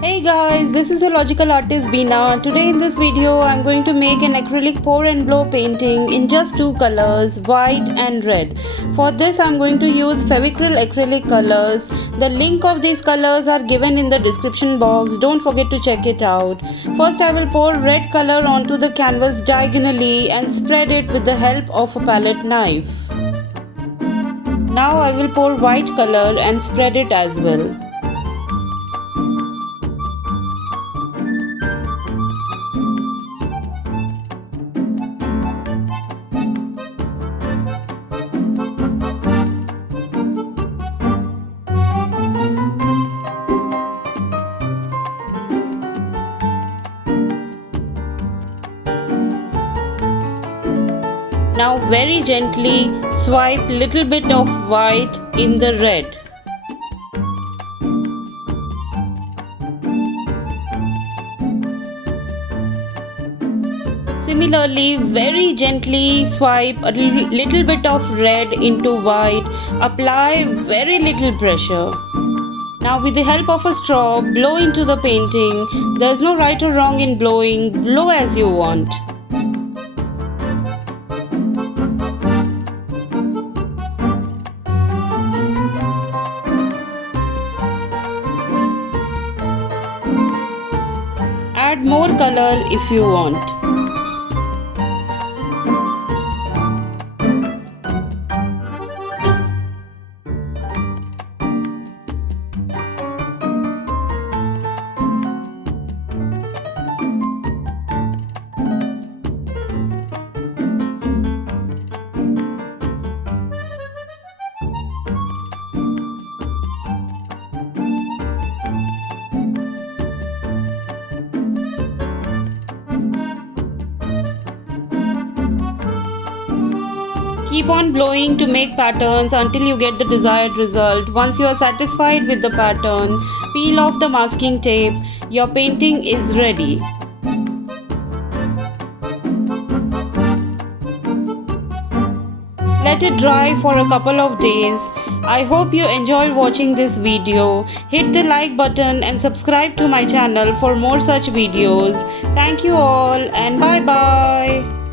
Hey guys, this is your logical artist Beenaa. Today in this video I'm going to make an acrylic pour and blow painting in just two colors, white and red. For this I'm going to use Fevicryl acrylic colors. The link of these colors are given in the description box. Don't forget to check it out. First I will pour red color onto the canvas diagonally and spread it with the help of a palette knife. Now I will pour white color and spread it as well. Now very gently swipe little bit of white in the red. Similarly, very gently swipe a little bit of red into white. Apply very little pressure. Now with the help of a straw, blow into the painting. There's no right or wrong in blowing. Blow as you want. Add more color if you want. Keep on blowing to make patterns until you get the desired result. Once you are satisfied with the pattern, peel off the masking tape. Your painting is ready. Let it dry for a couple of days. I hope you enjoyed watching this video. Hit the like button and subscribe to my channel for more such videos. Thank you all and bye bye.